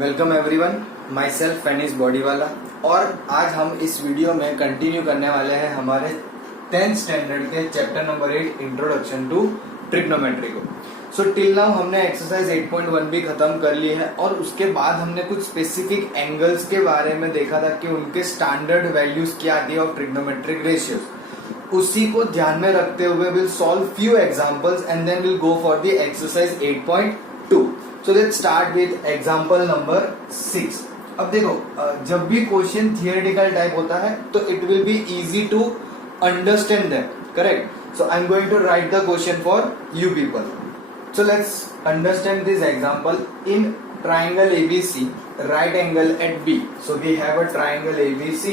Welcome everyone, myself फैनिस बॉडीवाला। और आज हम इस वीडियो में कंटिन्यू करने वाले हैं हमारे 10th स्टैंडर्ड के chapter number 8 introduction to trigonometry को। सो टिल नाउ हमने एक्सरसाइज 8.1 भी खत्म कर ली है और उसके बाद हमने कुछ स्पेसिफिक एंगल्स के बारे में देखा था कि उनके स्टैंडर्ड वैल्यूज क्या आती है ऑफ ट्रिग्नोमेट्रिक रेशियोज। उसी को ध्यान में रखते हुए will solve few examples and then will go for the exercise 8.2। So let's start with example number 6। अब देखो, जब भी क्वेश्चन थियोरेटिकल टाइप होता है तो it will be easy to understand that, correct? So I am going to write the question for you people. So let's understand this example. In triangle ABC, right angle at B. So we have a triangle ABC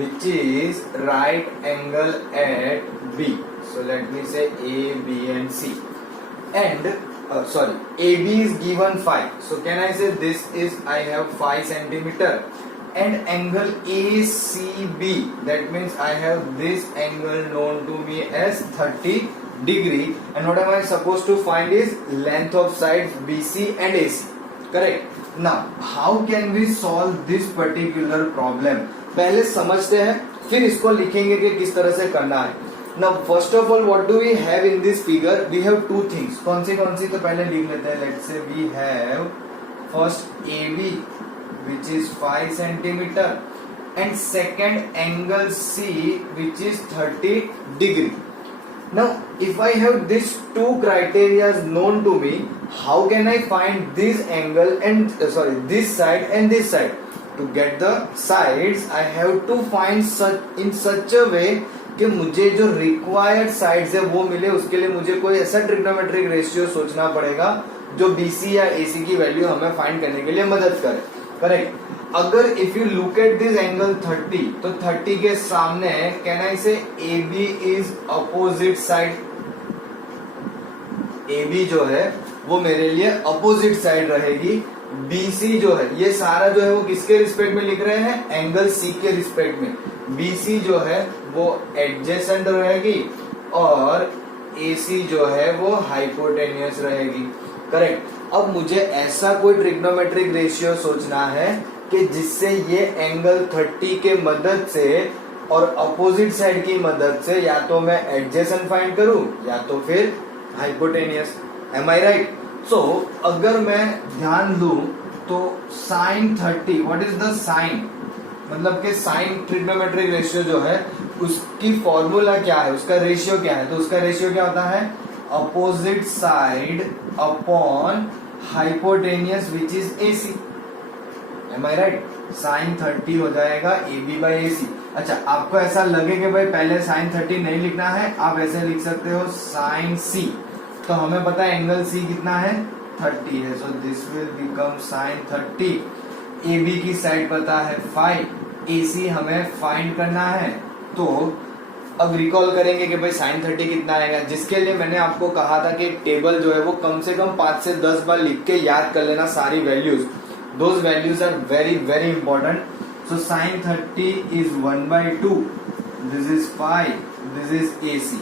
which is right angle at B. So let me say A, B and C. And AB is given 5. So can I say this is, I have 5 centimeter. And angle ACB, that means I have this angle known to me as 30 degree, and what am I supposed to find is length of sides BC and AC, correct? Now how can we solve this particular problem? पहले समझते हैं, फिर इसको लिखेंगे कि किस तरह से करना है. Now first of all, what do we have in this figure? We have two things. कौन सी तो पहले लिख लेते हैं. Let's say we have first AB which is 5 centimeter and second angle C which is 30 degree. Now, if I have these two criteria known to me, how can I find this angle and this side and this side? To get the sides, I have to find in such a way कि मुझे जो required sides है वो मिले. उसके लिए मुझे कोई ऐसा ट्रिग्नोमेट्रिक रेशियो सोचना पड़ेगा जो BC या AC की वैल्यू हमें फाइंड करने के लिए मदद करे, करेक्ट? अगर if you look at this angle 30, तो 30 के सामने कैन आई से AB is opposite side. AB जो है वो मेरे लिए अपोजिट साइड रहेगी. BC जो है, ये सारा जो है वो किसके रिस्पेक्ट में लिख रहे हैं? एंगल C के रिस्पेक्ट में. BC जो है वो एडजेसेंट रहेगी और AC जो है वो हाइपोटेनियस रहेगी, करेक्ट? अब मुझे ऐसा कोई ट्रिग्नोमेट्रिक रेशियो सोचना है कि जिससे ये एंगल 30 के मदद से और अपोजिट साइड की मदद से या तो मैं एडजेसेंट फाइंड करूं या तो फिर hypotenuse. Am I right? So अगर मैं ध्यान दूं तो sine 30, what is the sine? मतलब कि साइन ट्रिग्नोमेट्रिक रेशियो जो है उसकी फॉर्मूला क्या है, उसका रेशियो क्या है? तो उसका रेशियो क्या होता है? Opposite side upon hypotenuse which is AC. Am I right? Sine 30 हो जाएगा AB by AC. अच्छा, आपको ऐसा लगे कि भाई पहले साइन 30 नहीं लिखना है, आप ऐसे लिख सकते हो साइन C. तो हमें पता है एंगल C कितना है? 30 है. So this will become sign 30. AB की साइड पता है 5, AC हमें फाइंड करना है. तो अब रिकॉल करेंगे कि भाई साइन 30 कितना आएगा, जिसके लिए मैंने आपको कहा था कि टेबल जो है वो कम से कम 5 से 10 बार लिख के याद कर लेना सारी values. Those values are very very important. So sin 30 is 1/2. This is 5. This is AC.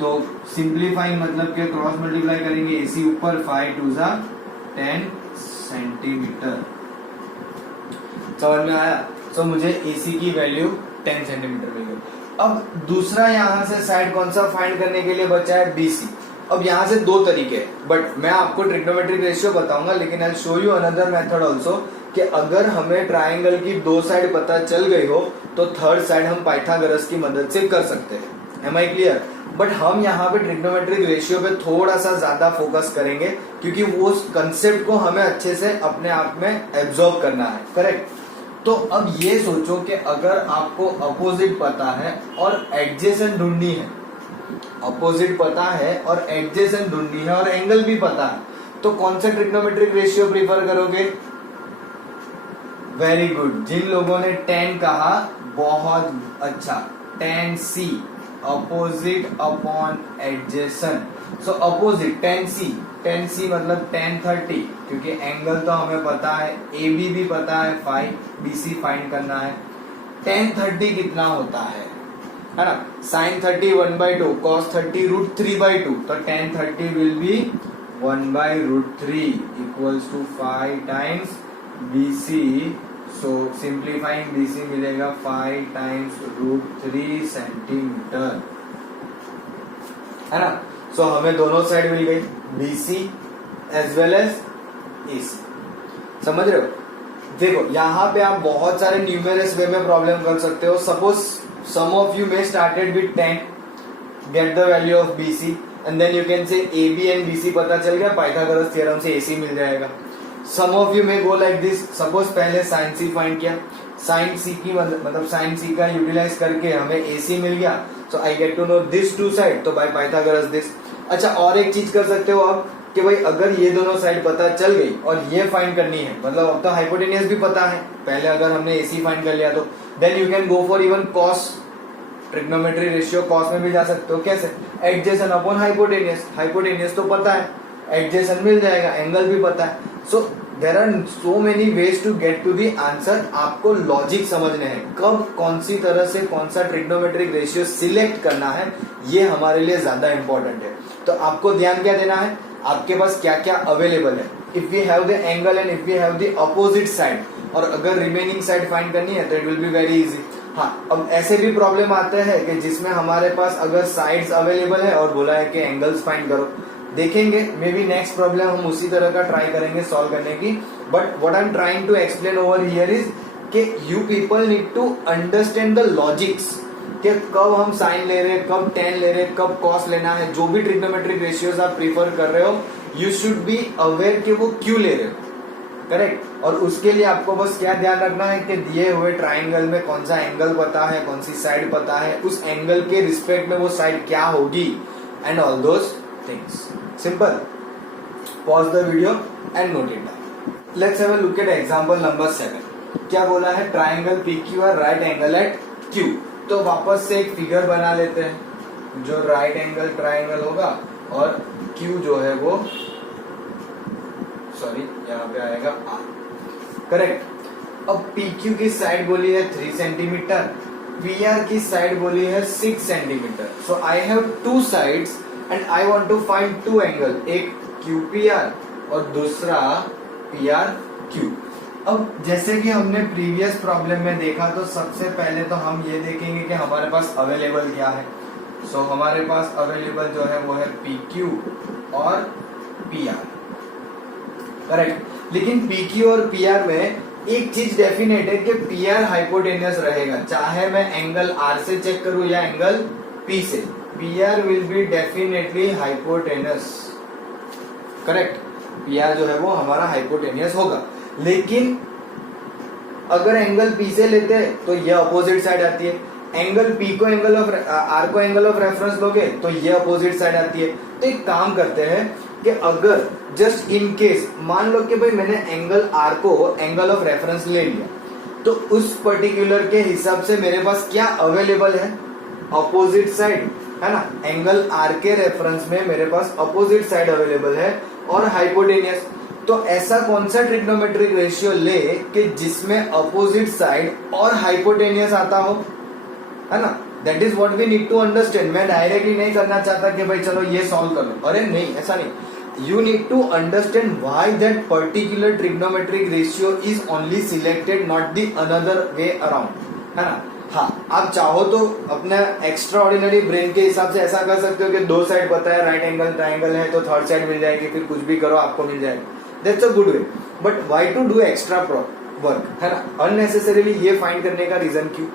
तो सिंप्लीफाइंग मतलब के क्रॉस मल्टीप्लाई करेंगे. AC ऊपर 5 2 जा 10 सेंटीमीटर. समझ में आया? तो मुझे AC की वैल्यू 10 सेंटीमीटर मिल गई. अब दूसरा यहाँ से साइड कौन सा फाइंड करने के लिए बचा है? BC. अब यहाँ से दो तरीके, बट मैं आपको ट्रिग्नोमेट्रिक रेशियो बताऊंगा, लेकिन I show you another method also कि अगर हमें ट्राइंगल की दो साइड पता चल गई हो तो थर्ड साइड हम पाइथागोरस की मदद से कर सकते हैं. M I clear? बट हम यहाँ पे ट्रिग्नोमेट्रिक रेशियो पे थोड़ा सा ज्यादा फोकस करेंगे क्योंकि वो कंसेप्ट को हमें अच्छे से अपने आप में एब्जॉर्ब करना है, करेक्ट? तो अब ये सोचो कि अगर आपको अपोजिट पता है और एडजेसेंट ढूंढनी है, अपोजिट पता है और एडजेसेंट ढूंढनी है और एंगल भी पता है, तो कौन सा ट्रिग्नोमेट्रिक रेशियो प्रीफर करोगे? Very good. जिन लोगों ने 10 कहा बहुत अच्छा. 10C, opposite upon adjacent. So opposite 10C मतलब 10 30, क्योंकि एंगल तो हमें पता है, AB भी पता है 5, BC फाइंड करना है. 10 30 कितना होता है ना? Sine 30 1/2, cos 30 √3/2. तो 10 30 will be 1/√3 equals to 5 times BC, so simplifying BC मिलेगा 5 टाइम्स √3 सेंटीमीटर, है ना। सो हमें दोनों साइड मिल गई, BC as well as AC। समझ रहे हो? देखो यहाँ पे आप बहुत सारे न्यूमेरस वे में प्रॉब्लम कर सकते हो। Suppose some of you may started with 10, get the value of BC and then you can say AB and BC पता चल गया, पाइथागोरस थ्योरम से AC मिल जाएगा। Some of you may go like this, suppose पहले sine C find किया, sine C की मतलब साइन C का यूटिलाइज करके हमें AC मिल गया, so I get to know this two side, तो बाय पाइथागोरस दिस। अच्छा और एक चीज कर सकते हो आप कि भाई अगर ये दोनों साइड पता चल गई और ये फाइंड करनी है, मतलब अब तो हाइपोटेनियस भी पता है, पहले अगर हमने AC फाइंड कर लिया तो then you can go for even cos, trigonometry ratio cos में भी जा सकते हो। कैसे? एडजेसेंट अपॉन हाइपोटेनियस, हाइपोटेनियस तो पता है, एडजेसेंट मिल जाएगा, एंगल भी पता है। So there are so many ways to get to the answer. आपको लॉजिक समझने हैं, कब कौन सी तरह से कौन सा ट्रिग्नोमेट्रिक रेशियो सिलेक्ट करना है, ये हमारे लिए ज्यादा इंपॉर्टेंट है। तो आपको ध्यान क्या देना है, आपके पास क्या क्या अवेलेबल है। If we have the angle and if we have the opposite side, और अगर रिमेनिंग साइड फाइंड करनी है तो it will be very easy. हाँ, अब ऐसे भी प्रॉब्लम आते हैं कि जिसमें हमारे पास अगर साइड्स अवेलेबल है और बोला है कि एंगल्स फाइंड करो, देखेंगे मे बी नेक्स्ट प्रॉब्लम हम उसी तरह का ट्राई करेंगे सॉल्व करने की। But what I am trying to explain over here is कि you people need to understand the logics, कि कब हम साइन ले रहे हैं, कब टेन ले रहे हैं, कब कॉस लेना है। जो भी ट्रिग्नोमेट्रिक रेशियोज आप प्रीफर कर रहे हो, यू शुड बी अवेयर कि वो क्यों ले रहे हो, करेक्ट। और उसके लिए आपको बस क्या ध्यान रखना है कि दिए हुए ट्राइंगल में कौन सा एंगल पता है, कौन सी साइड पता है, उस एंगल के रिस्पेक्ट में वो साइड क्या होगी, and all those things. Simple. Pause the video and note it down. Let's have a look eight example number 7। क्या बोला है? ट्राइंगल PQ और राइट एंगल एट Q। तो वापस से एक फिगर बना लेते हैं, जो राइट एंगल ट्राइंगल होगा और Q जो है वो, सॉरी यहाँ पे आएगा R, करेक्ट। अब PQ की साइड बोली है 3 सेंटीमीटर, PR की साइड बोली है 6 centimetre. So I have 2 sides and I want to find 2 angle, एक QPR और दूसरा PRQ। अब जैसे कि हमने प्रीवियस प्रॉब्लम में देखा, तो सबसे पहले तो हम ये देखेंगे कि हमारे पास अवेलेबल क्या है। सो हमारे पास अवेलेबल जो है वो है PQ और PR, करेक्ट। लेकिन PQ और PR में एक चीज डेफिनेट है कि PR हाइपोटेनियस रहेगा, चाहे मैं एंगल R से चेक करूं या एंगल P से, PR will be definitely hypotenuse, correct. PR जो है वो हमारा हाइपोटेनियस होगा। लेकिन अगर एंगल P से लेते हैं तो ये अपोजिट साइड आती है, एंगल P को एंगल ऑफ R को एंगल ऑफ रेफरेंस लोगे तो ये अपोजिट साइड आती है। तो एक काम करते हैं कि अगर जस्ट इन केस मान लो कि भाई मैंने एंगल R को एंगल ऑफ रेफरेंस ले लिया, तो उस पर्टिकुलर के हिसाब से मेरे पास क्या अवेलेबल है? अपोजिट साइड, है ना। एंगल R के रेफरेंस में मेरे पास अपोजिट साइड अवेलेबल है और हाइपोटेनियस। तो ऐसा कौन सा ट्रिग्नोमेट्रिक रेशियो ले कि जिसमें अपोजिट साइड और हाइपोटेनियस आता हो, है ना। That is what we need to understand. मैं डायरेक्टली नहीं करना चाहता कि भाई चलो ये सॉल्व कर लो, अरे नहीं, ऐसा नहीं। You need to understand why that particular trigonometric ratio is only selected, not the another way around, है ना। हाँ, आप चाहो तो अपने एक्स्ट्रा ऑर्डिनरी ब्रेन के हिसाब से ऐसा कर सकते हो कि 2 साइड पता है, राइट एंगल ट्राइंगल है तो 3rd साइड मिल जाएगी, फिर कुछ भी करो आपको मिल जाएगा। That's a good way, but why to do extra work, है ना। अननेसेसरीली ये फाइंड करने का रीजन क्यों?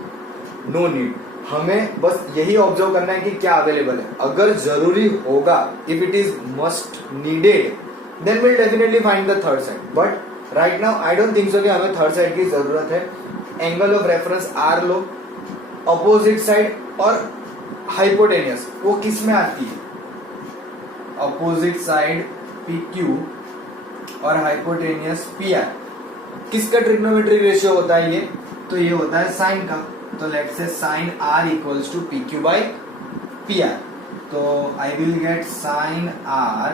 No need. हमें बस यही ऑब्जर्व करना है कि क्या अवेलेबल है। अगर जरूरी होगा, if it is must needed, then will definitely find the 3rd side. But right now I don't think so कि हमें 3rd साइड की जरूरत है। एंगल ऑफ रेफरेंस R लो, अपोजिट साइड और हाइपोटेनियस वो किस में आती है? अपोजिट साइड PQ और हाइपोटेनियस PR। किसका ट्रिग्नोमेट्रिक रेशियो होता है ये? तो ये होता है साइन का। तो let's say sine R equals to PQ by PR। तो I will get sine R,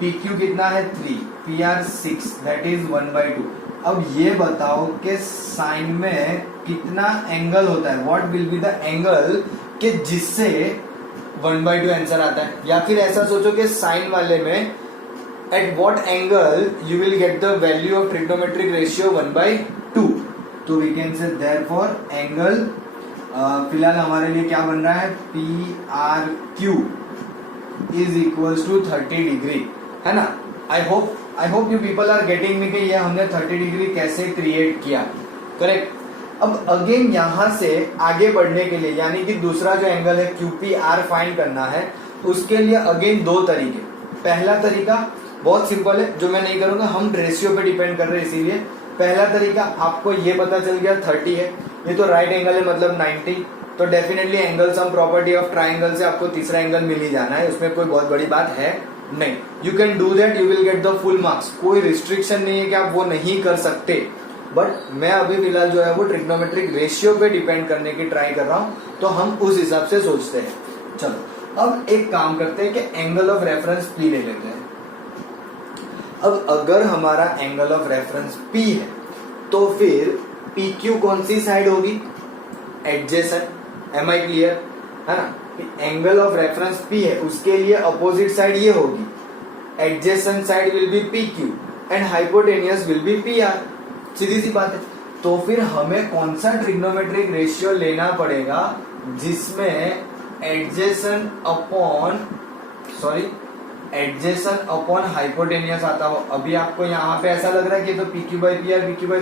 PQ कितना है 3, PR 6, दैट इज 1/2। अब ये बताओ कि साइन में कितना एंगल होता है, what will be the angle कि जिससे 1/2 आंसर आता है। या फिर ऐसा सोचो कि साइन वाले में at what angle you will get the value of trigonometric ratio 1/2. तो we can say therefore angle फिलहाल हमारे लिए क्या बन रहा है, PRQ is equals to 30 degree, है ना. I hope you people are getting me कि ये हमने 30 डिग्री कैसे क्रिएट किया. करेक्ट. अब अगेन यहां से आगे बढ़ने के लिए, यानी कि दूसरा जो एंगल है QPR फाइंड करना है, उसके लिए अगेन दो तरीके. पहला तरीका बहुत सिंपल है, जो मैं नहीं करूंगा, हम रेशियो पे डिपेंड कर रहे हैं, इसीलिए पहला तरीका आपको ये पता चल गया 30 है, ये तो राइट एंगल है मतलब 90, तो definitely angle sum property of triangle से आपको तीसरा एंगल मिल ही जाना है, उसमें कोई बहुत बड़ी बात है नहीं. You can do that, you will get the full marks. कोई रिस्ट्रिक्शन नहीं है कि आप वो नहीं कर सकते, बट मैं अभी फिलहाल जो है वो ट्रिग्नोमेट्रिक रेशियो पे डिपेंड करने की ट्राई कर रहा हूं, तो हम उस हिसाब से सोचते हैं. चलो अब एक काम करते हैं कि एंगल ऑफ रेफरेंस P ले लेते हैं. अब अगर हमारा एंगल ऑफ रेफरेंस P है, तो फिर PQ कौन सी साइड होगी, एडजेसेंट. एम आई क्लियर, है ना. एंगल ऑफ रेफरेंस P है, उसके लिए अपोजिट साइड ये होगी, adjacent side will be PQ and hypotenuse will be PR. सीधी सी बात है. तो फिर हमें कौन सा ट्रिग्नोमेट्रिक रेशियो लेना पड़ेगा जिसमें एडजेसेंट अपॉन हाइपोटेनियस आता हो. अभी आपको यहाँ पे ऐसा लग रहा है कि तो PQ by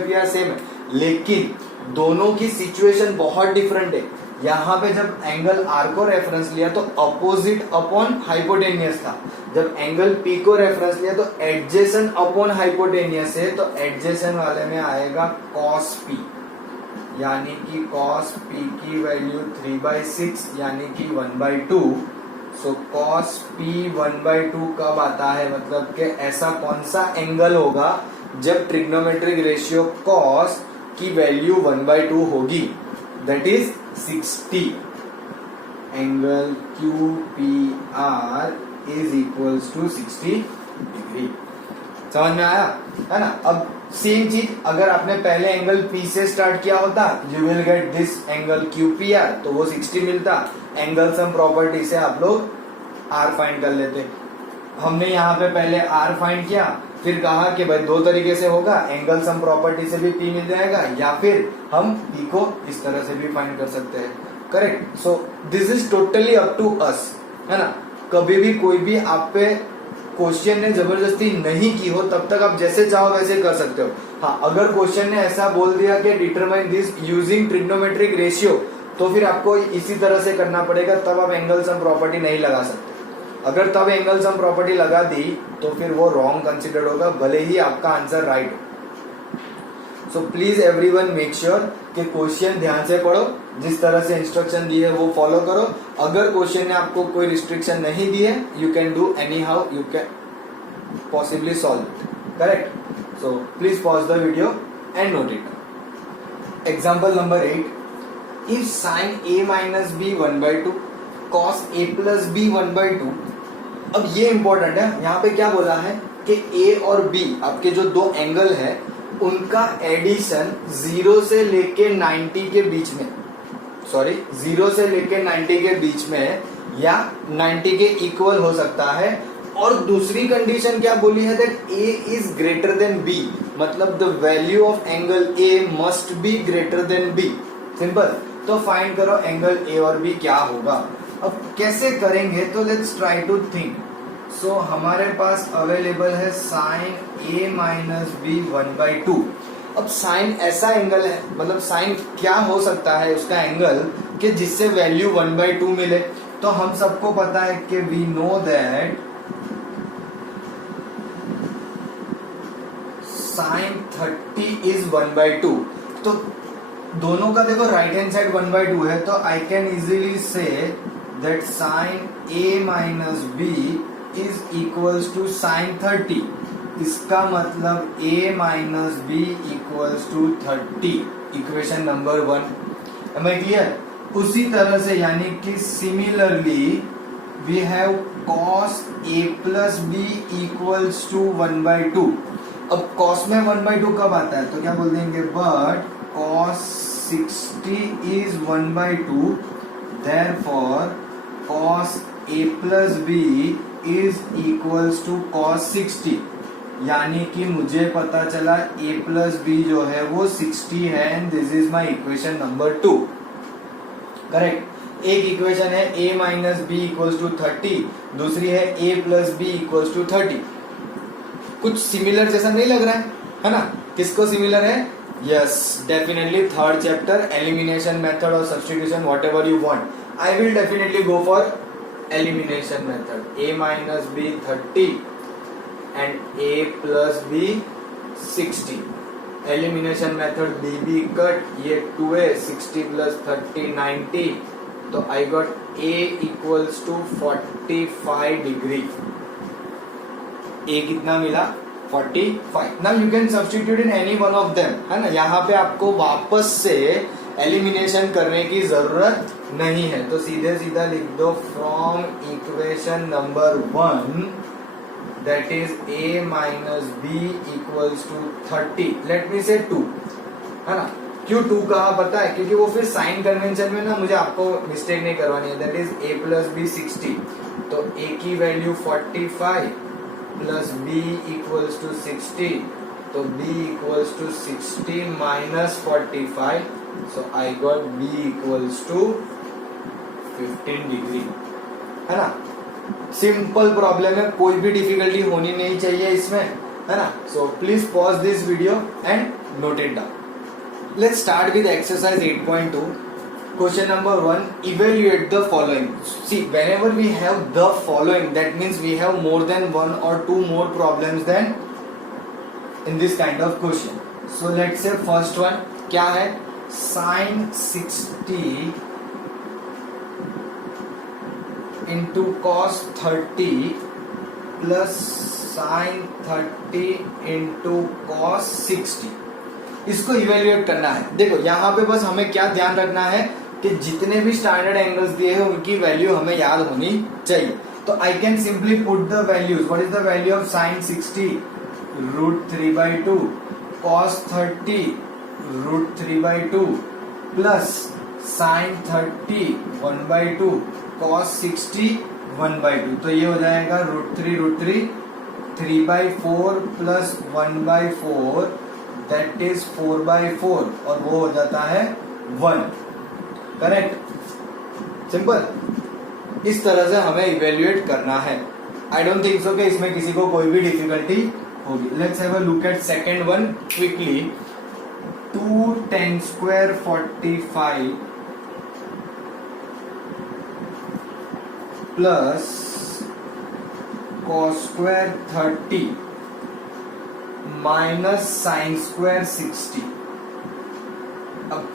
PR सेम है, लेकिन दोनों की सिचुएशन बहुत डिफरेंट है. यहाँ पे जब एंगल R को रेफरेंस लिया तो अपोजिट अपॉन हाइपोटेनियस था, जब एंगल P को रेफरेंस लिया तो एडजेसेंट अपॉन हाइपोटेनियस है, तो एडजेसेंट वाले में आएगा cos P, यानी कि cos P की वैल्यू 3/6 यानी कि 1/2. सो cos P 1/2 कब आता है, मतलब कि ऐसा कौन सा एंगल होगा जब ट्रिग्नोमेट्रिक रेशियो cos की वैल्यू 1/2 होगी, that is 60. Angle QPR is equals to 60 degree. समझ में आया, है ना. अब सेम चीज अगर आपने पहले एंगल P से स्टार्ट किया होता, you will get this angle QPR, तो वो 60 मिलता. एंगल सम प्रॉपर्टी से आप लोग R फाइंड कर लेते. हमने यहाँ पे पहले R फाइंड किया, फिर कहा कि भाई दो तरीके से होगा, एंगल सम प्रॉपर्टी से भी P मिल जाएगा, या फिर हम P को इस तरह से भी फाइंड कर सकते हैं. Correct. So this is totally up to us, है ना. कभी भी कोई भी आप पे क्वेश्चन ने जबरदस्ती नहीं की हो, तब तक आप जैसे चाहो वैसे कर सकते हो. हाँ, अगर क्वेश्चन ने ऐसा बोल दिया कि determine this using trigonometric ratio, तो फिर आपको इसी तरह से करना पड़ेगा, तब आप एंगल सम प्रॉपर्टी नहीं लगा सकते. अगर तब एंगल सम प्रॉपर्टी लगा दी तो फिर वो रॉन्ग कंसिडर्ड होगा, भले ही आपका आंसर राइट हो. So please everyone make sure कि क्वेश्चन ध्यान से पढ़ो, जिस तरह से इंस्ट्रक्शन दी है वो फॉलो करो. अगर क्वेश्चन ने आपको कोई रिस्ट्रिक्शन नहीं दी है, you can do anyhow, you can possibly solve it. Correct. So please pause the video and note it. Example number 8. If sine A minus B 1/2 cos A plus B 1/2. अब ये important है, यहाँ पे क्या बोला है कि A और B आपके जो दो एंगल है उनका एडिशन 0 से लेके 90 के बीच में, 0 से लेके 90 के बीच में या 90 के इक्वल हो सकता है. और दूसरी कंडीशन क्या बोली है, that A is greater than B, मतलब the value of angle A must be greater than B. Simple. तो फाइंड करो एंगल A और B क्या होगा. अब कैसे करेंगे, तो लेट्स ट्राई टू थिंक. सो हमारे पास अवेलेबल है साइन A minus B 1/2. अब साइन ऐसा एंगल है, मतलब साइन क्या हो सकता है उसका एंगल कि जिससे वैल्यू 1/2 मिले. तो हम सबको पता है कि we know that sine 30 is 1/2. तो दोनों का देखो राइट हैंड साइड 1/2 है, तो I can easily say that sine A minus B is equals to sine 30. इसका मतलब A minus B equals to 30. Equation number 1. Am I clear. उसी तरह से यानी कि similarly we have cos A plus B equals to 1/2. अब cos में 1/2 कब आता है, तो क्या बोल देंगे, बट cos 60 is 1/2, therefore cos A plus B is equals to cos 60, यानी कि मुझे पता चला a प्लस बी जो है वो 60 है and this is my equation number 2। Correct. एक इक्वेशन है a minus B equals to 30, दूसरी है a plus B equals to 30। कुछ सिमिलर जैसा नहीं लग रहा है ना? किसको सिमिलर है? Yes, definitely third chapter, elimination method और substitution, whatever you want. I will definitely go for elimination method. a minus B 30 and a plus B 60। Elimination method b b कट, ये 2a, 60 प्लस 30 90, तो I got a equals to 45 degree. a कितना मिला? 45। Now you can substitute in any one of them, है ना? यहाँ पे आपको वापस से एलिमिनेशन करने की जरूरत नहीं है, तो सीधे सीधा लिख दो from equation number 1 that is a minus B equals to 30, let me say 2, है ना? क्यों 2 कहा पता है? क्योंकि वो फिर साइन कन्वेंशन में ना मुझे आपको मिस्टेक नहीं करवानी है। That is a plus B 60, तो a की value 45 plus b equals to 60, तो b equals to 60 minus 45, so I got b equals to 15 degree, है ना? सिंपल प्रॉब्लम है, कोई भी डिफिकल्टी होनी नहीं चाहिए इसमें, है ना? सो please pause this video and note it down. Let's start with exercise 8.2। Question number 1, evaluate the following. See, whenever we have the following, that means we have more than 1 or 2 more problems than in this kind of question. So let's say first one क्या है? Sin 60 into cos 30 plus sin 30 into cos 60। इसको evaluate करना है। देखो यहाँ पे बस हमें क्या ध्यान रखना है कि जितने भी स्टैंडर्ड एंगल्स दिए हैं उनकी वैल्यू हमें याद होनी चाहिए। तो I can simply put the values. What is the value of sign 60? √3/2, cos 30 √3/2 plus sign 30 1/2, cos 60 1/2। तो ये हो जाएगा √3 3/4 प्लस 1/4, दैट इज 4/4, और वो हो जाता है 1। Correct, simple. इस तरह से हमें इवेल्युएट करना है। आई डोंट थिंक सो कि इसमें किसी को कोई भी डिफिकल्टी होगी। Let's have a look eight second one quickly. 2 10² 45 plus cos² 30 minus sin² 60। अब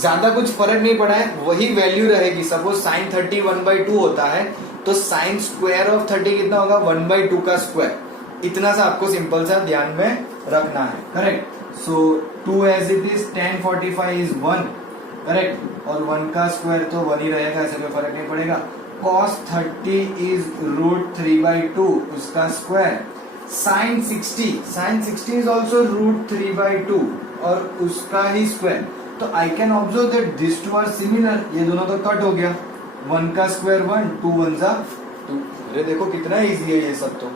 ज्यादा कुछ फर्क नहीं पड़ा है, वही वैल्यू रहेगी। सपोज sin 30 1/2 होता है तो sin स्क्वायर ऑफ 30 कितना होगा? 1/2 का स्क्वायर। इतना सा आपको सिंपल सा ध्यान में रखना है। Correct. So 2 as it is 10 45 is 1। Correct, और 1 का स्क्वायर तो 1 ही रहेगा, ऐसे कोई फर्क नहीं पड़ेगा। cos 30 इज √3/2, उसका स्क्वायर। sin 60 इज ऑल्सो √3/2 और उसका ही स्क्वायर। तो I can observe that this two are similar. ये दोनों तो कट हो गया। 1 का स्क्वायर 1, 2 1 जा 2। अरे देखो कितना इजी है ये सब, तो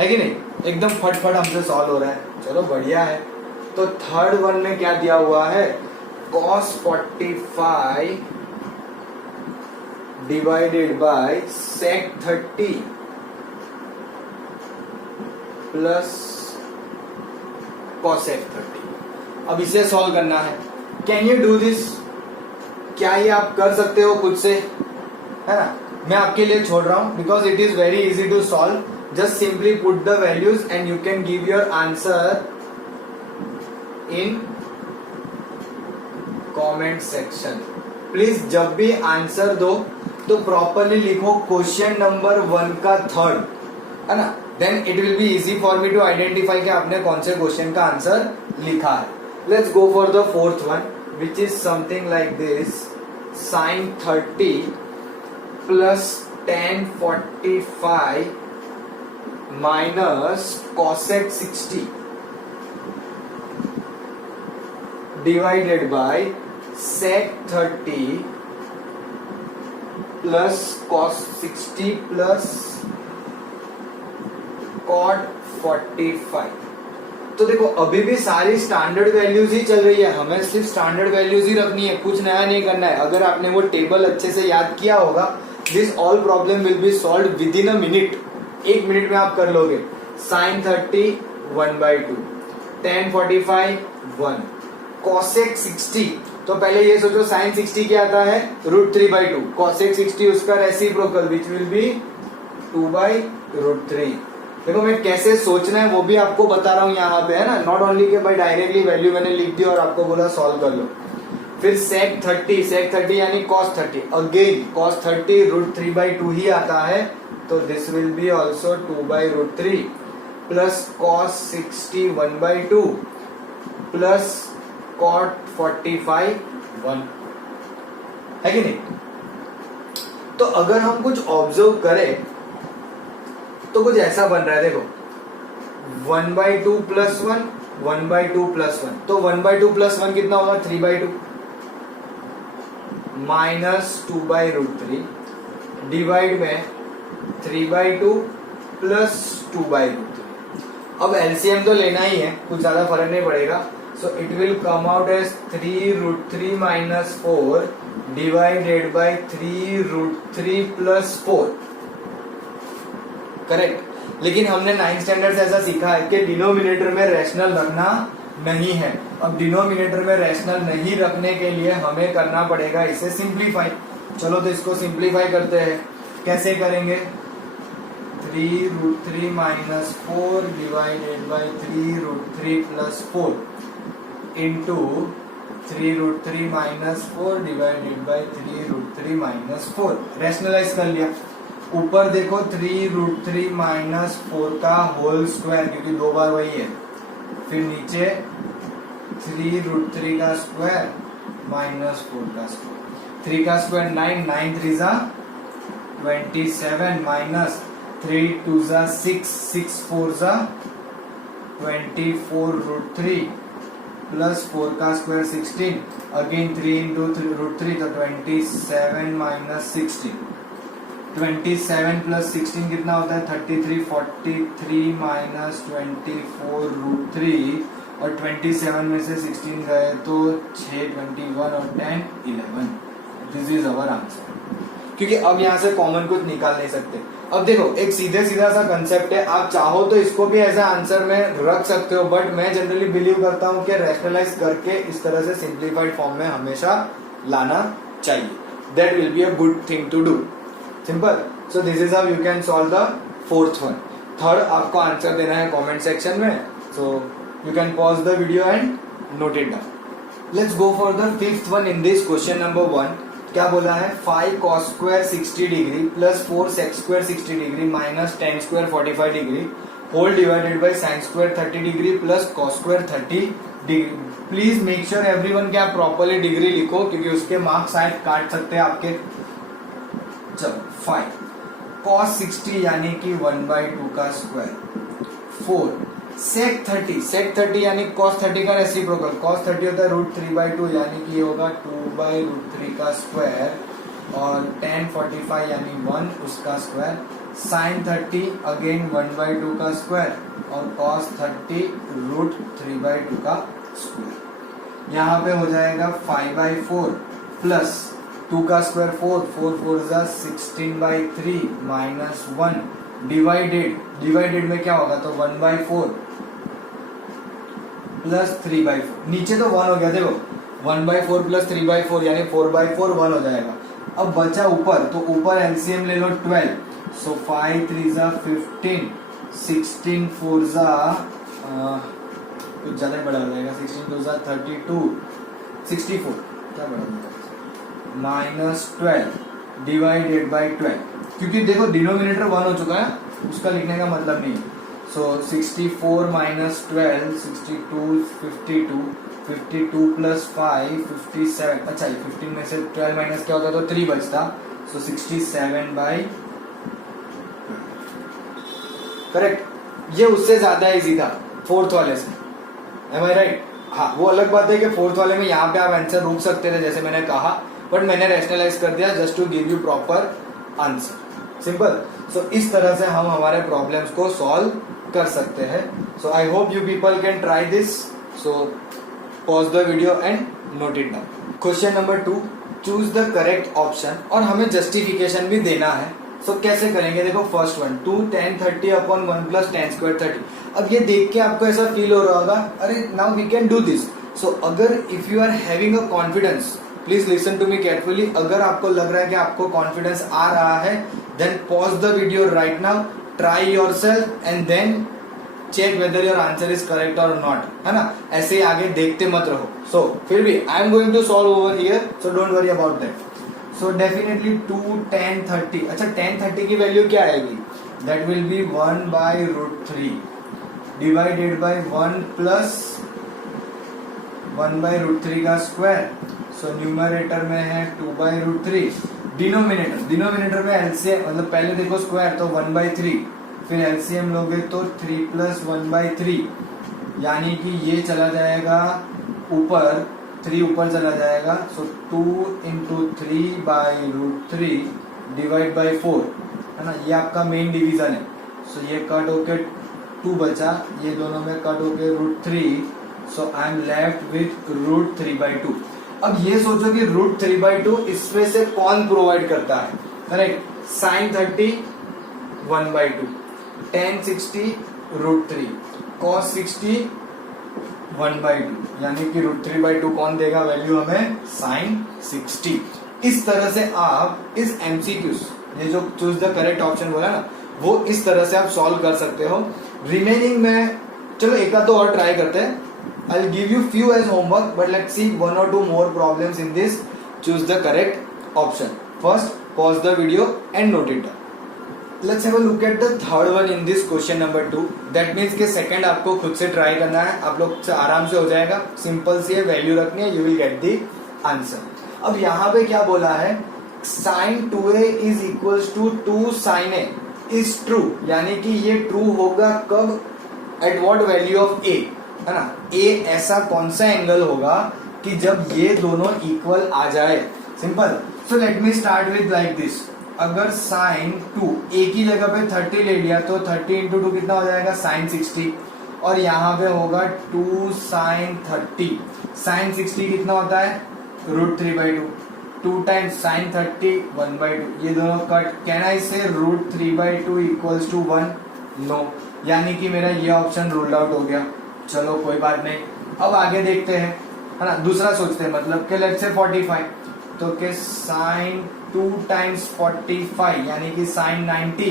है कि नहीं? एकदम फटफट हमसे सॉल्व हो रहा है। चलो बढ़िया है। तो थर्ड वन में क्या दिया हुआ है? cos 45 divided by sec 30 plus cosec 30। अब इसे सॉल्व करना है। Can you do this? क्या ये आप कर सकते हो खुद से, है ना? मैं आपके लिए छोड़ रहा हूं because it is very easy to solve. Just simply put the values and you can give your answer in comment section. Please जब भी आंसर दो तो प्रॉपरली लिखो क्वेश्चन नंबर 1 का थर्ड, है ना? Then it will be easy for me to identify कि आपने कौन से क्वेश्चन का आंसर लिखा है। Let's go for the fourth one which is something like this. sin 30 plus tan 45 minus cosec 60 divided by sec 30 plus cos 60 plus cot 45। तो देखो अभी भी सारी स्टैंडर्ड वैल्यूज ही चल रही है, हमें सिर्फ स्टैंडर्ड वैल्यूज ही रखनी है, कुछ नया नहीं करना है। अगर आपने वो टेबल अच्छे से याद किया होगा, this all problem will be solve with in a minute, 1 minute में आप कर लोगे। sin 30 1/2, tan 45 1, cosec 60। तो पहले ये सोचो sin 60 क्या आता है, √3/2, cosec 60 उसका रेसिप्रोकल विच विल बी 2/√3। देखो मैं कैसे सोचना है वो भी आपको बता रहा हूं यहाँ पे, है ना, नॉट ओनली के भाई डायरेक्टली वैल्यू मैंने लिख दी और आपको बोला सॉल्व कर लो। फिर sec 30 यानी cos 30, अगेन cos 30 √3/2 ही आता है, तो this will be also 2/√3 plus cos 60 1/2 plus cot 45 1, है कि नहीं। तो अगर हम कुछ ऑब्जर्व करें तो कुछ ऐसा बन रहा है, देखो 1/2 प्लस 1, 1/2 प्लस 1, तो 1/2 प्लस 1 कितना होगा, 3/2 माइनस 2/√3 डिवाइड में 3/2 प्लस 2/√3। अब एलसीएम तो लेना ही है, कुछ ज्यादा फर्क नहीं पड़ेगा, so it will come out as 3√3 minus 4 divided by 3√3 plus 4, correct. लेकिन हमने 9th स्टैंडर्ड से ऐसा सीखा है कि डिनोमिनेटर में रैशनल रखना नहीं है। अब डिनोमिनेटर में रैशनल नहीं रखने के लिए हमें करना पड़ेगा इसे सिंप्लीफाई। चलो तो इसको सिंप्लीफाई करते हैं, कैसे करेंगे, 3√3 minus 4 divided by 3√3 plus 4 into 3√3 minus 4 divided by 3√3 minus 4, rationalise कर लिया। ऊपर देखो 3√3 माइनस 4 का होल स्क्वायर, क्योंकि 2 बार वही है, फिर नीचे 3√3 का स्क्वायर माइनस 4 का स्क्वायर, 3 का स्क्वायर 9, 9 3 जा 27 माइनस 3 2 जा 6, 6 4 जा 24√3 प्लस 4 का स्क्वायर 16, अगेन 3 इंटू √3 तो 27 माइनस 16, 27 प्लस 16 कितना होता है 33, 43 माइनस 24√3 और 27 में से 16 गए तो 6, 21 और 10 11। दिस इज अवर आंसर, क्योंकि अब यहाँ से कॉमन कुछ निकाल नहीं सकते। अब देखो एक सीधे सीधा सा कंसेप्ट है, आप चाहो तो इसको भी एज आंसर में रख सकते हो, बट मैं जनरली बिलीव करता हूँ कि रैशनलाइज करके इस तरह से सिंप्लीफाइड फॉर्म में हमेशा लाना चाहिए। That will be a good thing to do, simple. So this is how you can solve the fourth one. Third आपको आंसर देना है कमेंट सेक्शन में, so you can pause the video and note it down. Let's go for the fifth one in this question number 1। क्या बोला है, 5 cos square 60 degree plus 4 sec square 60 degree minus tan square 45 degree whole divided by sin square 30 degree plus cos square 30 degree. Please make sure everyone क्या properly degree लिखो, क्योंकि उसके marks शायद काट सकते हैं आपके। चलो 5 cos 60 यानी कि 1/2 का स्क्वायर, 4 sec 30 यानी cos 30 का रेसिप्रोकल, cos 30 होता है √3/2 यानी कि ये होगा 2/√3 का स्क्वायर, और tan 45 यानी 1 उसका स्क्वायर, sin 30 अगेन 1/2 का स्क्वायर और cos 30 √3/2 का स्क्वायर। यहाँ पे हो जाएगा 5/4 प्लस 2 का स्क्वायर 4, 4 4 जा 16/3 माइनस 1 डिवाइडेड में क्या होगा, तो 1/4 प्लस 3/4, नीचे तो 1 हो गया, देखो 1/4 प्लस 3/4 यानी 4/4 1 हो जाएगा। अब बचा ऊपर, तो ऊपर एलसीएम ले लो 12, सो 5 3 जा 15, 16 4 जा कुछ ज्यादा बड़ा हो जाएगा, 16 2 जा 32, 64 क्या बड़ा हो जाएगा माइनस 12 डिवाइडेड बाई 12, क्योंकि देखो डिनोमिनेटर 1 हो चुका है, उसका लिखने का मतलब नहीं। सो 64 माइनस 12 62, 52 प्लस 5 57, अच्छा 15 में से 12 माइनस क्या होता तो 3 बचता, सो 67/, करेक्ट। ये उससे ज्यादा इजी था फोर्थ वाले से, एम आई राइट। हाँ वो अलग बात है कि फोर्थ वाले में यहाँ पे आप आंसर रोक सकते थे जैसे मैंने कहा, बट मैंने रैशनलाइज कर दिया just to give you proper answer, simple. So इस तरह से हम हमारे प्रॉब्लम्स को सॉल्व कर सकते हैं। So I hope you people can try this. So pause the video and note it down. Question number 2, choose the correct option, और हमें जस्टिफिकेशन भी देना है। सो कैसे करेंगे, देखो first one 2 10 30 upon 1 plus 10 square 30। अब ये देख के आपको ऐसा फील हो रहा होगा, अरे now we can do this. So अगर if you are having a confidence, please listen to me carefully, अगर आपको लग रहा है कि आपको कॉन्फिडेंस आ रहा है, then pause the video right now, try yourself and then check whether your answer is correct और नॉट, है ना। ऐसे ही आगे देखते मत रहो। सो फिर भी I am going to solve over here, so don't worry about that. So definitely 2 10 30, अच्छा 10 30 की वैल्यू क्या आएगी, that will be 1/√3 divided by 1 plus 1/√3 का स्क्वायर। सो न्यूमरेटर में है 2/√3, डिनोमिनेटर में एलसीएम, मतलब पहले देखो स्क्वायर तो 1/3, फिर एलसीएम लोगे तो 3 प्लस 1/3, यानी कि ये चला जाएगा ऊपर, 3 ऊपर चला जाएगा। सो 2 इंटू 3/√3 डिवाइड बाई 4, है ना, ये आपका मेन डिवीजन है। सो ये कट होके 2 बचा, ये दोनों में कट होके √3, सो आई एम लेफ्ट विथ √3/2। अब ये सोचो कि √3/2 इसमें से कौन प्रोवाइड करता है, करेक्ट, sin 30 1/2, tan 60 √3, cos 60 1/2, यानी कि √3/2 कौन देगा वैल्यू हमें, sin 60। इस तरह से आप इस MCQs, ये जो चूज द करेक्ट ऑप्शन बोला ना, वो इस तरह से आप सॉल्व कर सकते हो। रिमेनिंग में चलो एक आध तो और ट्राई करते हैं। I'll give you few as homework, but let's see 1 or 2 more problems in this. Choose the correct option. First, pause the video and note it down. Let's have a look at the third one in this question number 2. That means कि second आपको खुद से try करना है, आप लोग से आराम से हो जाएगा। सिंपल सी है, वैल्यू रखनी है, you will get the answer. अब यहाँ पे क्या बोला है, sin 2a is equals to 2 sin a is true, यानी कि ये true होगा कब, at what value of a, है ना। ए ऐसा कौन सा एंगल होगा कि जब ये दोनों इक्वल आ जाए, simple. So let me start with like this, अगर sin 2 ए की जगह पे 30 ले लिया तो 30 इंटू 2 कितना हो जाएगा, sin 60, और यहाँ पे होगा 2 sin 30, sin 60 कितना होता है, √3/2, 2 टाइम्स sin 30 1/2, ये दोनों कट, कैन आई से √3/2 इक्वल्स टू 1, नो, यानी कि मेरा ये ऑप्शन रूल्ड आउट हो गया। चलो कोई बात नहीं, अब आगे देखते हैं, है ना, दूसरा सोचते हैं, मतलब कि लेट्स से 45, तो के sin 2 टाइम्स 45 यानी कि sin 90,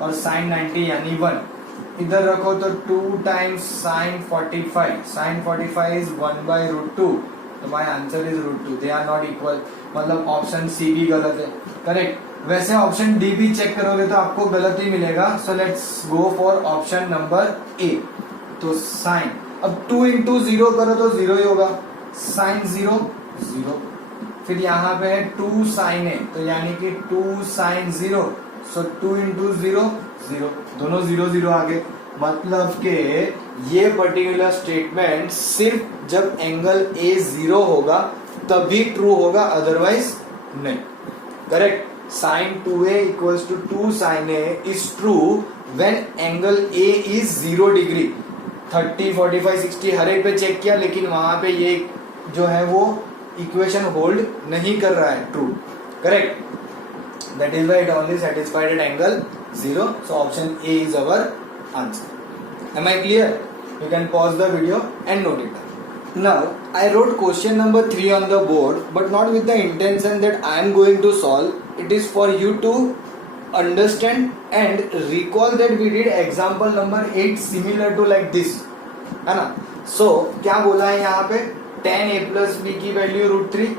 और sin 90 यानी 1, इधर रखो तो 2 टाइम्स sin 45 इज 1/√2, तो my answer is √2, they are not equal, मतलब ऑप्शन सी भी गलत है, करेक्ट। वैसे ऑप्शन डी भी चेक करोगे तो आपको गलत ही मिलेगा। So let's go for option number A. तो साइन, अब 2 इंटू 0 करो तो 0 ही होगा, साइन 0 0, फिर यहाँ पे है 2 साइन है, तो यानी कि 2 साइन 0, सो 2 इंटू 0 0, दोनों 0 0 आ गए, मतलब के ये पर्टिकुलर स्टेटमेंट सिर्फ जब एंगल ए 0 होगा तभी ट्रू होगा, अदरवाइज नहीं, correct. sin 2a equals to 2 sin a is true when angle a is 0 degree। 30 45 60 हर एक पे चेक किया, लेकिन वहां पे ये जो है वो इक्वेशन होल्ड नहीं कर रहा है, true, correct. That is why it only satisfied at angle 0, so option A is our answer. Am I clear? You can pause the video and note it down. Now I wrote question number 3 on the board, but not with the intention that I am going to solve. It is for you to understand and recall that we did example number 8 similar to like this, है ना। So क्या बोला है यहाँ पे, tan a plus b की value √3,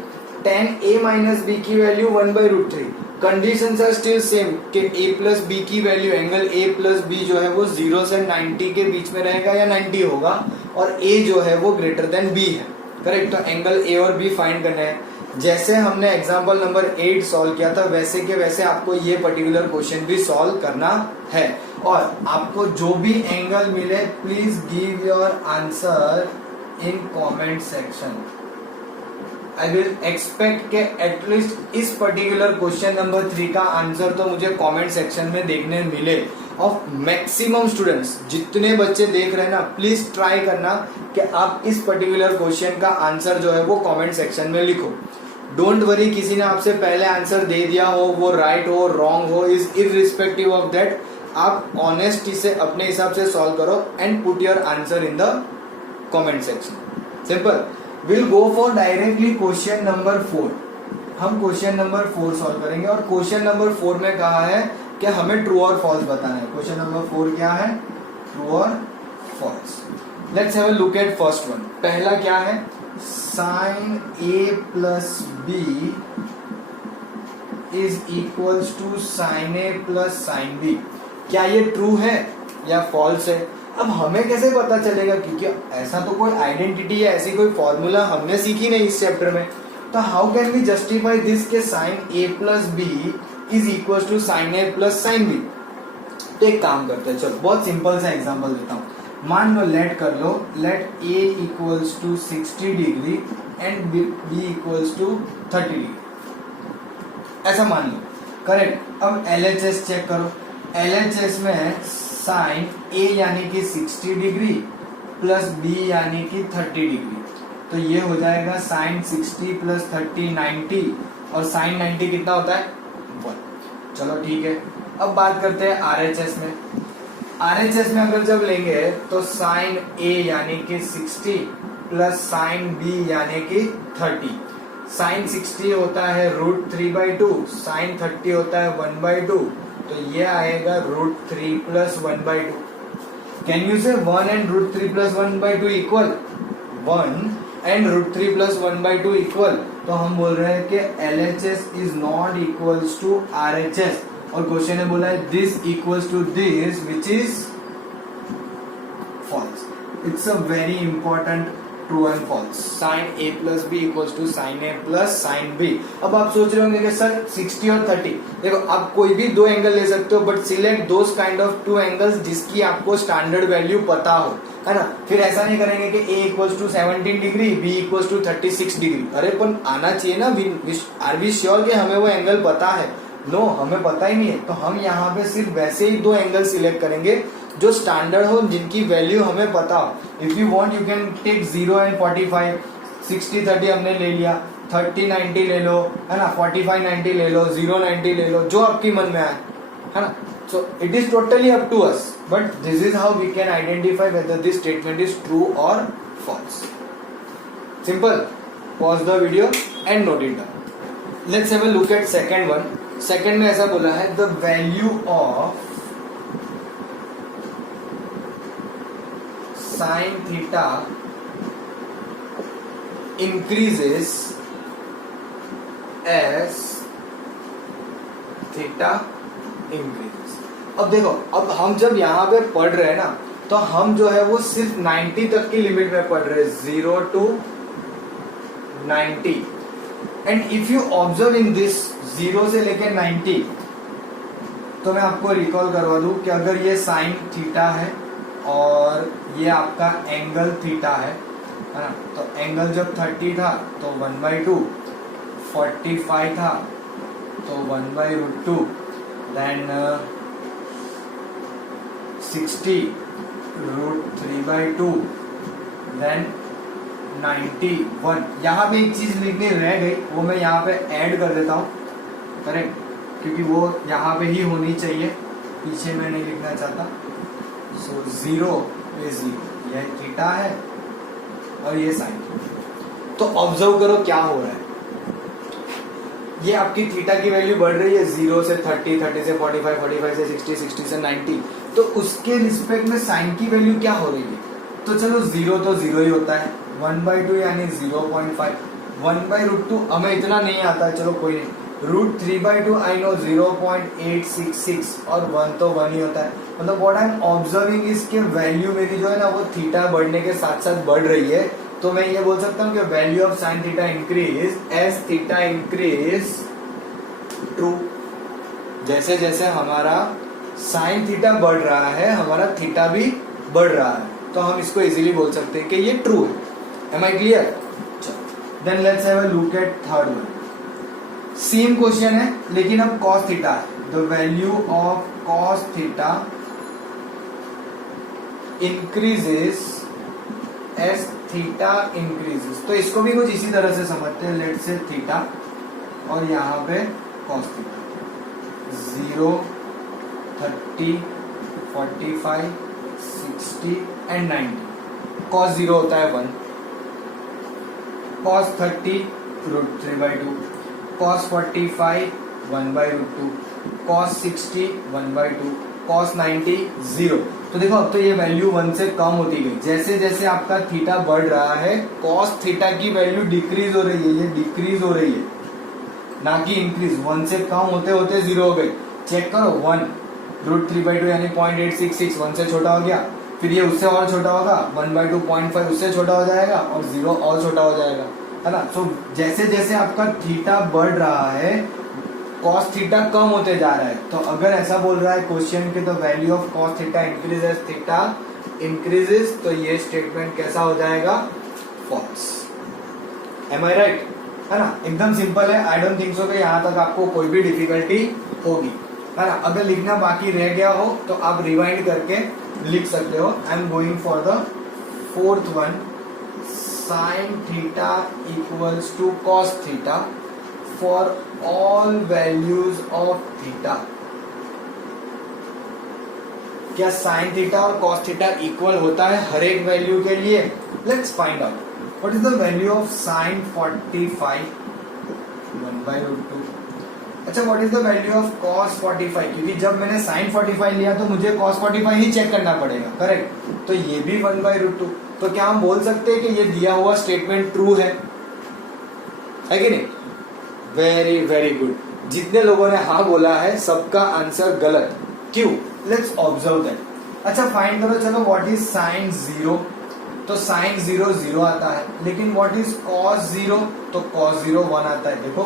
tan a minus b की value 1/√3। Conditions are still same कि a plus b की value, angle a plus b जो है वो 0 से 90 के बीच में रहेगा या 90 होगा, और a जो है वो ग्रेटर देन b है, करेक्ट। तो एंगल a और b फाइंड करना है। जैसे हमने एग्जांपल नंबर 8 सॉल्व किया था, वैसे के वैसे आपको ये पर्टिकुलर क्वेश्चन भी सॉल्व करना है, और आपको जो भी एंगल मिले please give your answer in comment section. I will expect के एटलीस्ट इस पर्टिकुलर क्वेश्चन नंबर 3 का आंसर तो मुझे कमेंट सेक्शन में देखने मिले ऑफ मैक्सिमम स्टूडेंट्स। जितने बच्चे देख रहे हैं ना, प्लीज ट्राई करना कि आप इस पर्टिकुलर क्वेश्चन का आंसर जो है वो कमेंट सेक्शन में लिखो। डोंट वरी, किसी ने आपसे पहले आंसर दे दिया हो, वो राइट हो रॉन्ग हो, इज इररिस्पेक्टिव ऑफ दैट, आप ऑनेस्टी से अपने हिसाब से सॉल्व करो and put your answer in the comment section. Simple. Will go for directly question number 4। हम क्वेश्चन नंबर 4 सॉल्व करेंगे और क्वेश्चन नंबर 4 में कहा है कि हमें ट्रू और फॉल्स बताना है। क्वेश्चन नंबर 4 क्या है? ट्रू और false. Let's have a look at first one. पहला क्या है? Sine A plus B is equals to sine A plus sine B. क्या ये ट्रू है या फॉल्स है? अब हमें कैसे पता चलेगा, क्योंकि ऐसा तो कोई आइडेंटिटी या ऐसी कोई फॉर्मूला हमने सीखी नहीं इस चैप्टर में। तो how can we justify this के sine A plus B is equal to sine A plus sine B? तो एक काम करते हैं, चलो बहुत सिंपल सा एग्जांपल देता हूं। मान लो, लेट कर लो, let A equals to 60 degree and B equals to 30 degree, ऐसा मान लो। करेक्ट। अब LHS चेक करो। LHS में साइन ए यानी कि 60 डिग्री प्लस बी यानी कि 30 डिग्री, तो ये हो जाएगा साइन 60 प्लस 30 90, और साइन 90 कितना होता है? 1। चलो ठीक है। अब बात करते हैं RHS में। RHS में अगर जब लेंगे तो साइन ए यानी कि 60 प्लस साइन बी यानी कि 30। साइन 60 होता है √3/2, साइन 30 होता है 1/2, तो ये आएगा √3 plus 1/2। Can you say 1 and √3 plus 1/2 equal? 1 and √3 plus 1/2 equal, तो हम बोल रहे हैं कि LHS is not equals to RHS, और क्वेश्चन ने बोला है this equals to this which is false. It's a very important true and false. Sine A plus B equals to sine A plus sine B. अब आप सोच रहे होंगे कि सर 60 और 30, देखो आप कोई भी दो एंगल ले सकते हो, but select those kind of two angles जिसकी आपको स्टैंडर्ड वैल्यू पता हो, है ना। फिर ऐसा नहीं करेंगे कि A equals to 17 degree, B equals to 36 degree. अरे पर आना चाहिए ना, आर वी श्योर कि हमें वो एंगल पता है? नो, हमें पता ही नहीं है। तो हम यहाँ पे सिर्फ वैसे ही दो एंगल सिलेक्ट करेंगे जो स्टैंडर्ड हो, जिनकी वैल्यू हमें पता हो। If you want you can take 0 and 45, 60 30 हमने ले लिया, 30 90 ले लो, है ना, 45 90 ले लो, 0 90 ले लो, जो आपकी मन में आए, है ना। So it is totally up to us, but this is how we can identify whether this statement is true और false. Simple. Pause the video and note it down. Let's have a look at second one. Second में ऐसा बोला है, the value of sine theta increases as theta increases. अब देखो, अब हम जब यहां पे पढ़ रहे हैं ना, तो हम जो है वो सिर्फ 90 तक की लिमिट में पढ़ रहे हैं, 0 to 90। And if you observe in this 0 से लेके 90, तो मैं आपको रिकॉल करवा दूं कि अगर ये साइन थीटा है और ये आपका एंगल थीटा है ना, तो एंगल जब 30 था तो 1/2, 45 था तो 1/√2, देन 60 √3/2, देन 91। यहाँ पे एक चीज लिखनी रह गई, वो मैं यहाँ पे ऐड कर देता हूँ। करेक्ट, क्योंकि वो यहाँ पे ही होनी चाहिए, पीछे मैं नहीं लिखना चाहता। सो 0 इज 0, यह थीटा है और ये साइन। तो ऑब्जर्व करो क्या हो रहा है। ये आपकी थीटा की वैल्यू बढ़ रही है 0 से 30, 30 से 45, 45 से 60, 60 से 90। तो उसके रिस्पेक्ट में साइन की वैल्यू क्या हो रही है? तो चलो 0 तो 0 ही होता है, 1/2 यानी 0.5, 1/√2 हमें इतना नहीं आता है, चलो कोई नहीं। √3/2 आई नो 0.866, और 1 तो 1 ही होता है। मतलब व्हाट आई एम ऑब्जर्विंग इसके वैल्यू मेरी जो है ना, वो थीटा बढ़ने के साथ साथ बढ़ रही है। तो मैं ये बोल सकता हूँ कि value of sine theta increase as theta increase true. जैसे जैसे हमारा साइन थीटा बढ़ रहा है, हमारा थीटा भी बढ़ रहा है, तो हम इसको इजीली बोल सकते हैं कि ये ट्रू है। Am I clear? Then let's have a look at third one. Same question है लेकिन अब cos थीटा है. The value of cos theta increases as theta increases. तो इसको भी कुछ इसी तरह से समझते हैं. लेट्स से थीटा और यहाँ पे cos थीटा 0, 30, 45, 60 एंड 90. cos 0 होता है 1, cos 30 √3/2, cos 45 1/√2, cos 60 1/2, cos 90 0. तो देखो अब तो ये वैल्यू 1 से कम होती गई. जैसे जैसे आपका थीटा बढ़ रहा है cos थीटा की वैल्यू डिक्रीज हो रही है. ये डिक्रीज हो रही है ना कि इंक्रीज. 1 से कम होते होते 0 हो गई. चेक करो 1 √3/2 यानी 0.866 1 से छोटा हो गया. फिर ये उससे और छोटा होगा 1/2 0.5 उससे छोटा हो जाएगा और 0 और छोटा हो जाएगा, है ना. सो जैसे जैसे आपका थीटा बढ़ रहा है cos थीटा कम होते जा रहा है. तो अगर ऐसा बोल रहा है क्वेश्चन के the value of cos theta increase as theta increases, तो ये स्टेटमेंट कैसा हो जाएगा? फॉल्स. Am I right? है ना. एकदम सिंपल है. आई डोंट थिंक सो कि यहाँ तक आपको कोई भी डिफिकल्टी होगी, है ना. अगर लिखना बाकी रह गया हो तो आप रिवाइंड करके लिख सकते हो. I am going for the fourth one. Sine theta equals to cos theta for all values of theta. क्या साइन थीटा और कॉस थीटा इक्वल होता है हर एक वैल्यू के लिए? Let's find out. What is the value of sine 45 1/√2. अच्छा, what is the value of cos 45? क्योंकि जब मैंने sin 45 लिया तो मुझे cos 45 ही चेक करना पड़ेगा, करेक्ट. तो ये भी 1/√2. तो क्या हम बोल सकते हैं कि ये दिया हुआ स्टेटमेंट ट्रू है कि नहीं? Very very good. जितने लोगों ने हाँ बोला है सबका आंसर गलत. क्यों? Let's observe that. अच्छा, फाइंड करो. चलो, व्हाट इज sin 0? तो sin 0 0 आता है. लेकिन व्हाट इज cos 0? तो cos 0 1 आता है. देखो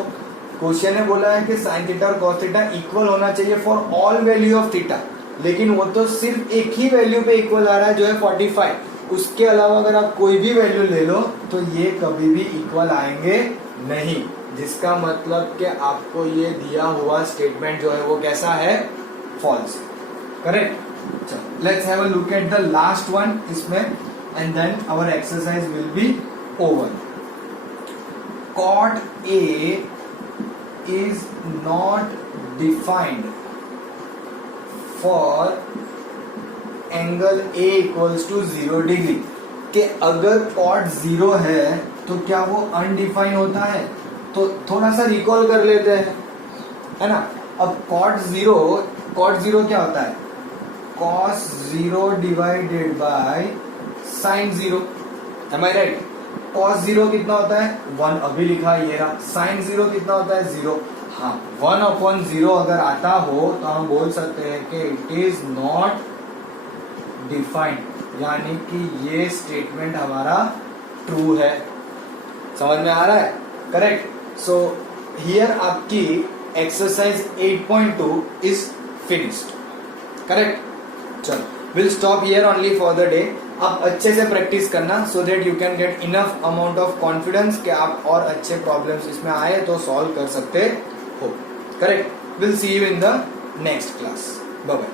क्वेश्चन ने बोला है कि sin थीटा और cos थीटा इक्वल होना चाहिए for all value of theta, लेकिन वो तो सिर्फ एक ही वैल्यू पे इक्वल आ रहा है जो है 45. उसके अलावा अगर आप कोई भी वैल्यू ले लो तो ये कभी भी इक्वल आएंगे नहीं. जिसका मतलब कि आपको ये दिया हुआ स्टेटमेंट जो है वो कैसा है? फॉल्स. करेक्ट. चलो, let's have a look at the last one इसमें and then our exercise will be over. cot A is not defined for angle A equals to 0 degree. कि अगर cot 0 है तो क्या वो अनडिफाइन होता है? तो थोड़ा सा रिकॉल कर लेते हैं, है ना. अब cot 0 क्या होता है? cos 0 divided by sin 0. Am I right? cos 0 कितना होता है? 1. अभी लिखा है ये रहा. sin 0 कितना होता है? 0. हाँ, 1/0 अगर आता हो तो हम बोल सकते हैं कि इट इज नॉट डिफाइंड, यानी कि ये स्टेटमेंट हमारा ट्रू है. समझ में आ रहा है? करेक्ट. सो हियर आपकी एक्सरसाइज 8.2 इज फिनिश्ड. करेक्ट. चलो, will stop here only for the day. आप अच्छे से प्रैक्टिस करना so that you can get enough amount of confidence कि आप और अच्छे प्रॉब्लम्स इसमें आए तो सॉल्व कर सकते हो. Correct. Will see you in the next class. Bye bye.